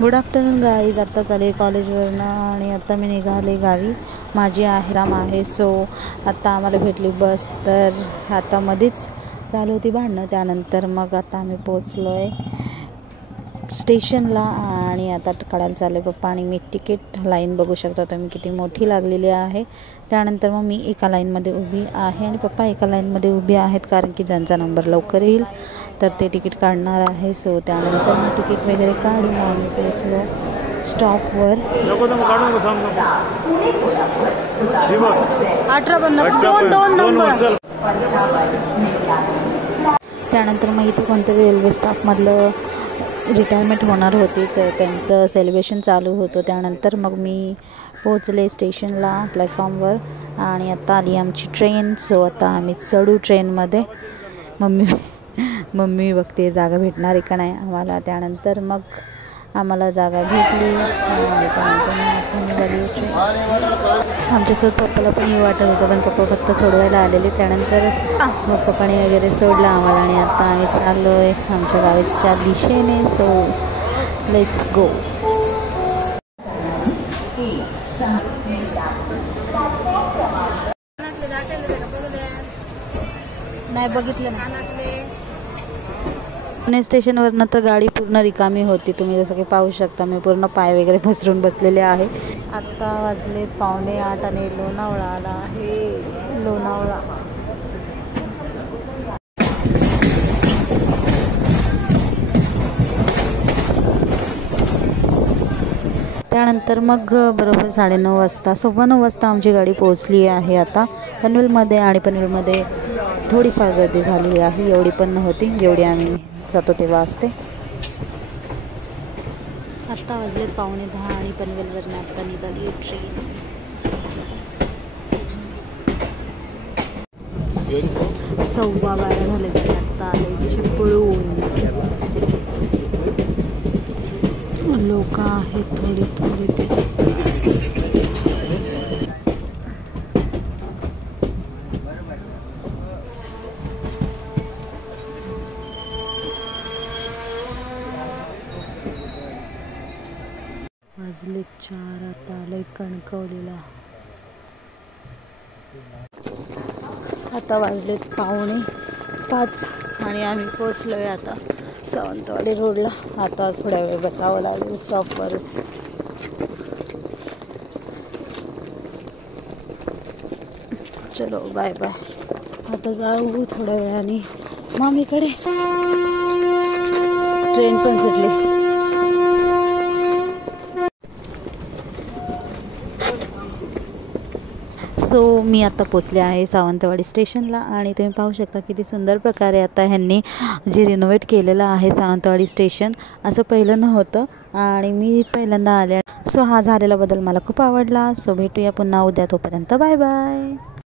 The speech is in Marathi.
Good afternoon guys. आत्ता चालेल कॉलेजवरनं आणि आता मी निघाले गावी. माझी एक्झाम आहे. सो आत्ता आम्हाला भेटली बस. तर आता मध्येच चालू होती भांडणं. त्यानंतर मग आता आम्ही पोचलो आहे स्टेशनला आणि आता काढायला चालले पप्पा आणि मी तिकीट. लाईन बघू शकता तुम्ही किती मोठी लागलेली आहे. त्यानंतर मग मी एका लाईनमध्ये उभी आहे आणि पप्पा एका लाईनमध्ये उभी आहेत, कारण की ज्यांचा नंबर लवकर येईल तर ते तिकीट काढणार आहे. सो त्यानंतर मी तिकीट वगैरे काढून आम्ही पोचलो स्टॉपवर. 18 नंबर. त्यानंतर मग इथे कोणतरी रेल्वे स्टाफमधलं रिटायरमेंट होणार होती, तर त्यांचं सेलिब्रेशन चालू होतं. त्यानंतर मग मी पोचले स्टेशनला प्लॅटफॉर्मवर आणि आता आली आमची ट्रेन. सो आता आम्ही चढू ट्रेनमध्ये. मम्मी बघते जागा भेटणार आहे का नाही आम्हाला. त्यानंतर मग आम्हाला जागा भेटली आणि त्यानंतर मग आता निघाली ट्रेन. आमच्यासोबत पप्पाला पण हे वाटत होतं, पण पप्पा फक्त सोडवायला आलेले. त्यानंतर मग पप्पाने वगैरे सोडलं आम्हाला आणि आता आम्ही चाललो आहे आमच्या गावाच्या दिशेने. So let's go. नाही बघितलं पुणे स्टेशनवरनं तर गाडी पूर्ण रिकामी होती. तुम्ही जसं की पाहू शकता मी पूर्ण पाय वगैरे पसरून बसलेले आहे. आत्ता वाजले 7:45 आणि लोणावळा आला आहे. लोणावळा त्यानंतर मग बरोबर 9:30 वाजता 9:15 वाजता आमची गाडी पोहोचली आहे आता पनवेलमध्ये. आणि पनवेलमध्ये थोडीफार गर्दी झाली आहे, एवढी पण नव्हती जेवढी आम्ही जातो तेव्हा असते. आत्ता वाजलेत 9:15 आणि पनवेलवरनं आत्ता निघाली ट्रेन. 12:15 झाले तरी आत्ता आले चिपळूण. लोक आहेत थोडी दिसतात. वाजले 4 आता आलोय कणकवलीला. आता वाजलेत 4:45 आणि आम्ही पोचलोय आता सावंतवाडी रोडला. आता थोड्या वेळ बसावं लागेल स्टॉपवरच. चलो बाय बाय. आता जाऊ थोड्या वेळाने मामीकडे. ट्रेन पण सुटली. सो मी आता पोचले आहे सावंतवाडी स्टेशनला आणि तुम्ही पाहू शकता किती सुंदर प्रकारे आता ह्यांनी जे रिनोव्हेट केलेलं आहे सावंतवाडी स्टेशन. असं पहिलं नव्हतं आणि मी पहिल्यांदा आले. सो हा झालेला बदल मला खूप आवडला. सो भेटूया पुन्हा उद्या. तोपर्यंत बाय बाय.